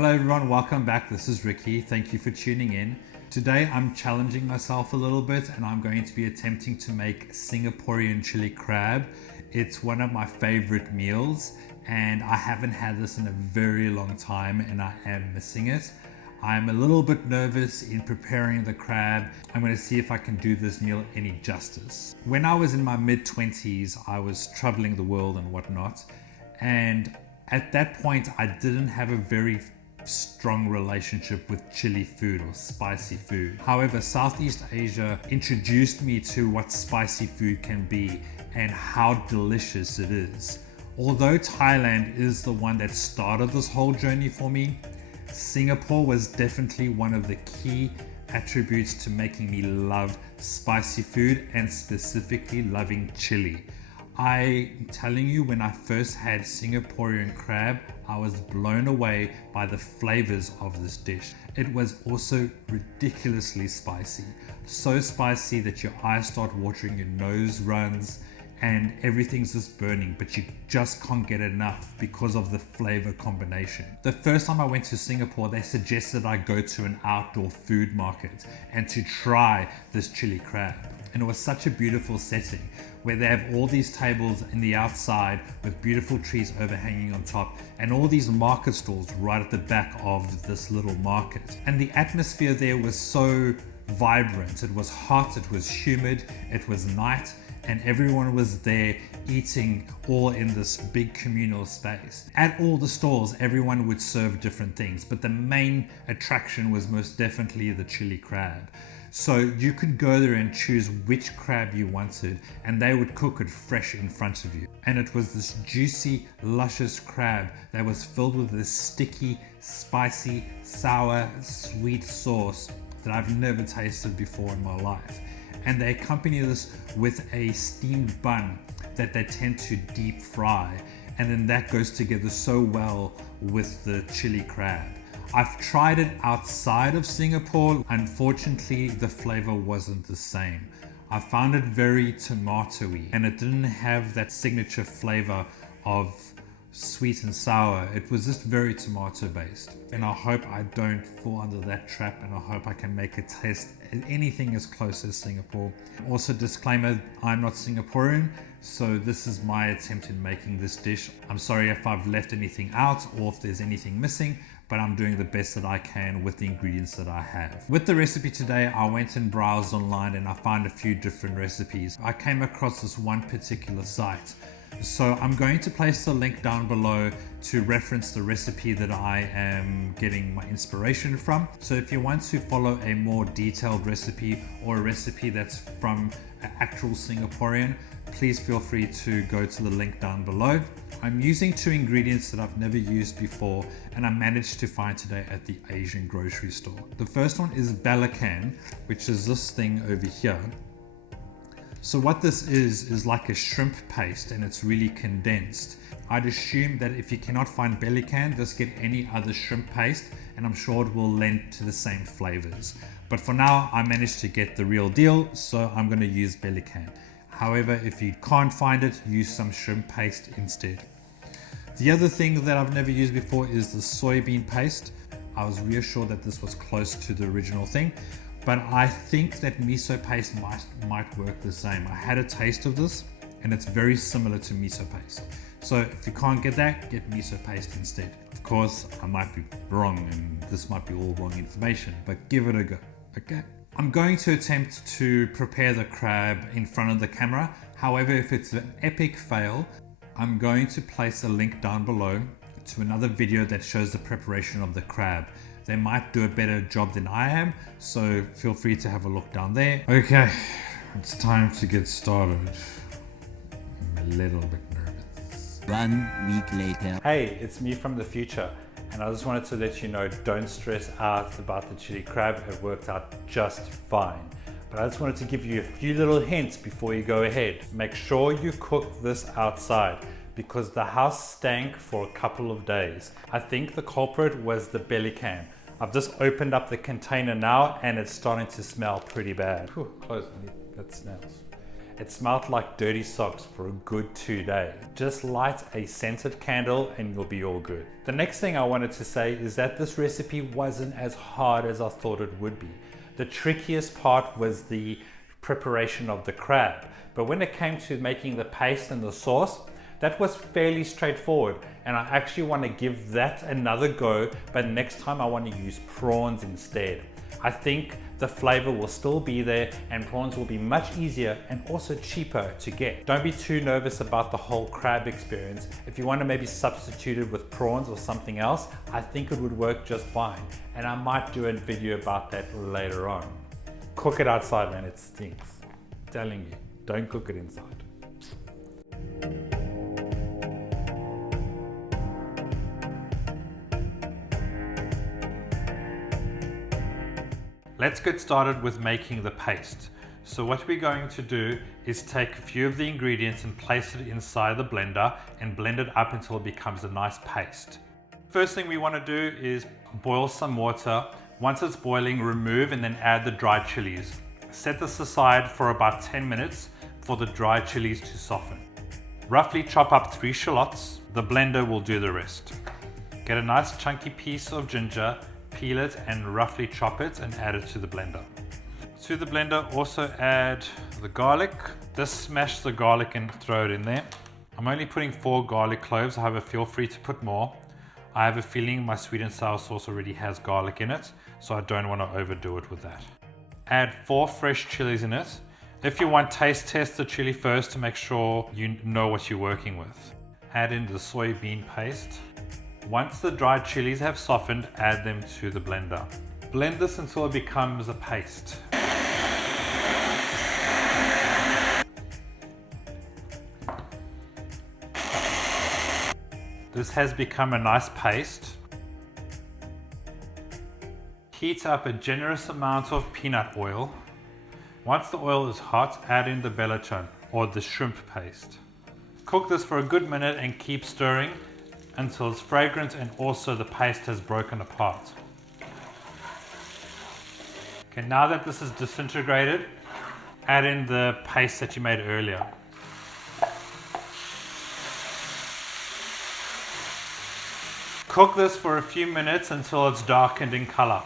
Hello everyone, welcome back. This is Ricky. Thank you for tuning in. Today I'm challenging myself a little bit and I'm going to be attempting to make Singaporean chili crab. It's one of my favorite meals and I haven't had this in a very long time and I am missing it. I'm a little bit nervous in preparing the crab. I'm going to see if I can do this meal any justice. When I was in my mid-20s, I was traveling the world and whatnot. And at that point, I didn't have a very strong relationship with chili food or spicy food. However, Southeast Asia introduced me to what spicy food can be and how delicious it is. Although Thailand is the one that started this whole journey for me, Singapore was definitely one of the key attributes to making me love spicy food and specifically loving chili. I'm telling you, when I first had Singaporean crab, I was blown away by the flavors of this dish. It was also ridiculously spicy. So spicy that your eyes start watering, your nose runs, and everything's just burning, but you just can't get enough because of the flavor combination. The first time I went to Singapore, they suggested I go to an outdoor food market and to try this chili crab. And it was such a beautiful setting where they have all these tables in the outside with beautiful trees overhanging on top and all these market stalls right at the back of this little market. And the atmosphere there was so vibrant. It was hot, it was humid, it was night, and everyone was there eating all in this big communal space. At all the stalls, everyone would serve different things, but the main attraction was most definitely the chili crab. So you could go there and choose which crab you wanted and they would cook it fresh in front of you. And it was this juicy, luscious crab that was filled with this sticky, spicy, sour, sweet sauce that I've never tasted before in my life. And they accompany this with a steamed bun that they tend to deep fry. And then that goes together so well with the chili crab. I've tried it outside of Singapore. Unfortunately, the flavor wasn't the same. I found it very tomatoey and it didn't have that signature flavor of sweet and sour. It was just very tomato based. And I hope I don't fall under that trap and I hope I can make it taste anything as close as Singapore. Also, disclaimer, I'm not Singaporean, so this is my attempt in making this dish. I'm sorry if I've left anything out or if there's anything missing, but I'm doing the best that I can with the ingredients that I have. With the recipe today, I went and browsed online and I found a few different recipes. I came across this one particular site. So I'm going to place the link down below to reference the recipe that I am getting my inspiration from. So if you want to follow a more detailed recipe or a recipe that's from an actual Singaporean, please feel free to go to the link down below. I'm using two ingredients that I've never used before and I managed to find today at the Asian grocery store. The first one is belacan, which is this thing over here. So what this is like a shrimp paste and it's really condensed. I'd assume that if you cannot find belacan, just get any other shrimp paste and I'm sure it will lend to the same flavors. But for now, I managed to get the real deal, so I'm going to use belacan. However, if you can't find it, use some shrimp paste instead. The other thing that I've never used before is the soybean paste. I was reassured that this was close to the original thing, but I think that miso paste might work the same. I had a taste of this and it's very similar to miso paste. So if you can't get that, get miso paste instead. Of course, I might be wrong and this might be all wrong information, but give it a go, okay? I'm going to attempt to prepare the crab in front of the camera. However, if it's an epic fail, I'm going to place a link down below to another video that shows the preparation of the crab. They might do a better job than I am, so feel free to have a look down there. Okay, it's time to get started. I'm a little bit nervous. 1 week later. Hey, it's me from the future, and I just wanted to let you know, don't stress out about the chili crab. It worked out just fine. But I just wanted to give you a few little hints before you go ahead. Make sure you cook this outside because the house stank for a couple of days. I think the culprit was the belacan. I've just opened up the container now and it's starting to smell pretty bad. Whew, close, that smells. It smelled like dirty socks for a good 2 days. Just light a scented candle and you'll be all good. The next thing I wanted to say is that this recipe wasn't as hard as I thought it would be. The trickiest part was the preparation of the crab. But when it came to making the paste and the sauce, that was fairly straightforward, and I actually want to give that another go, but next time I want to use prawns instead. I think the flavor will still be there and prawns will be much easier and also cheaper to get. Don't be too nervous about the whole crab experience. If you want to maybe substitute it with prawns or something else, I think it would work just fine, and I might do a video about that later on. Cook it outside, man, it stinks. I'm telling you, don't cook it inside. Let's get started with making the paste. So what we're going to do is take a few of the ingredients and place it inside the blender and blend it up until it becomes a nice paste. First thing we want to do is boil some water. Once it's boiling, remove and then add the dried chilies. Set this aside for about 10 minutes for the dried chilies to soften. Roughly chop up 3 shallots. The blender will do the rest. Get a nice chunky piece of ginger, peel it and roughly chop it and add it to the blender. To the blender also add the garlic. Just smash the garlic and throw it in there. I'm only putting 4 garlic cloves, however feel free to put more. I have a feeling my sweet and sour sauce already has garlic in it, so I don't want to overdo it with that. Add 4 fresh chilies in it. If you want, taste test the chili first to make sure you know what you're working with. Add in the soybean paste. Once the dried chilies have softened, add them to the blender. Blend this until it becomes a paste. This has become a nice paste. Heat up a generous amount of peanut oil. Once the oil is hot, add in the belacan or the shrimp paste. Cook this for a good minute and keep stirring until it's fragrant and also the paste has broken apart. Okay, now that this is disintegrated, add in the paste that you made earlier. Cook this for a few minutes until it's darkened in color.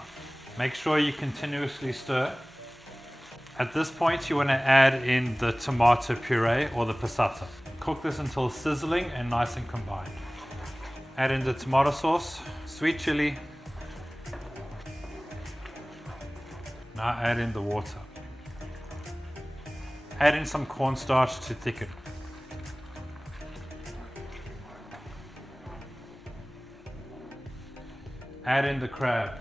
Make sure you continuously stir. At this point, you want to add in the tomato puree or the passata. Cook this until sizzling and nice and combined. Add in the tomato sauce, sweet chili. Now add in the water. Add in some cornstarch to thicken. Add in the crab.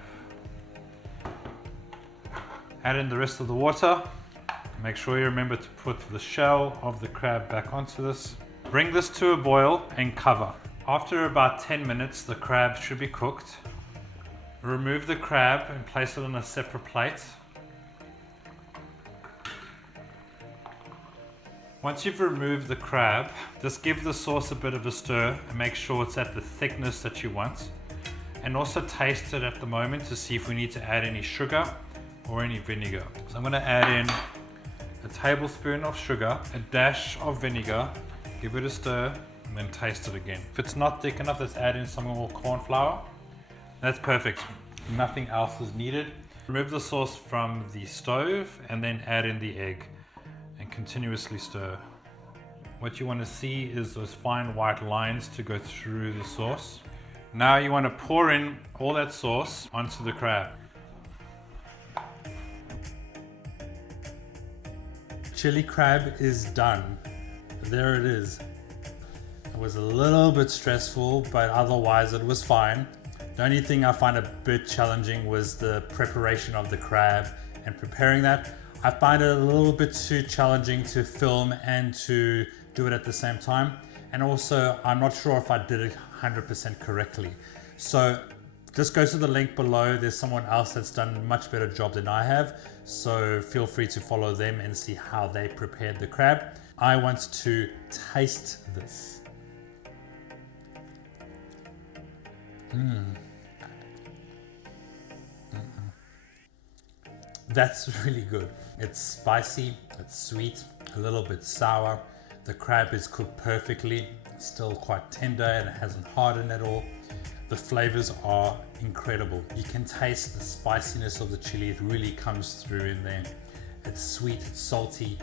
Add in the rest of the water. Make sure you remember to put the shell of the crab back onto this. Bring this to a boil and cover. After about 10 minutes, the crab should be cooked. Remove the crab and place it on a separate plate. Once you've removed the crab, just give the sauce a bit of a stir and make sure it's at the thickness that you want. And also taste it at the moment to see if we need to add any sugar or any vinegar. So I'm going to add in a tablespoon of sugar, a dash of vinegar, give it a stir, and then taste it again. If it's not thick enough, let's add in some more cornflour. That's perfect. Nothing else is needed. Remove the sauce from the stove and then add in the egg and continuously stir. What you want to see is those fine white lines to go through the sauce. Now you want to pour in all that sauce onto the crab. Chili crab is done. There it is. It was a little bit stressful, but otherwise it was fine. The only thing I find a bit challenging was the preparation of the crab and preparing that. I find it a little bit too challenging to film and to do it at the same time. And also, I'm not sure if I did it 100% correctly. So just go to the link below. There's someone else that's done a much better job than I have. So feel free to follow them and see how they prepared the crab. I want to taste this. That's really good. It's spicy, it's sweet. a little bit sour. The crab is cooked perfectly, still quite tender and it hasn't hardened at all. The flavors are incredible. You can taste the spiciness of the chili. It really comes through in there. It's sweet, it's salty,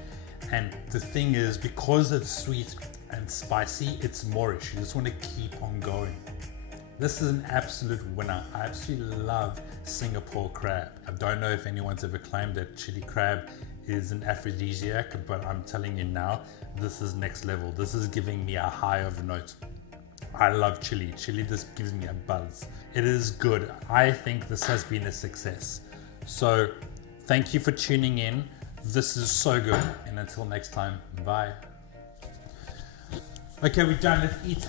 and the thing is, because it's sweet and spicy, it's moreish. You just want to keep on going. This is an absolute winner. I absolutely love Singapore crab. I don't know if anyone's ever claimed that chili crab is an aphrodisiac, but I'm telling you now, this is next level. This is giving me a high of note. I love chili. Chili just gives me a buzz. It is good. I think this has been a success. So thank you for tuning in. This is so good. And until next time, bye. Okay, we're done. Let's eat.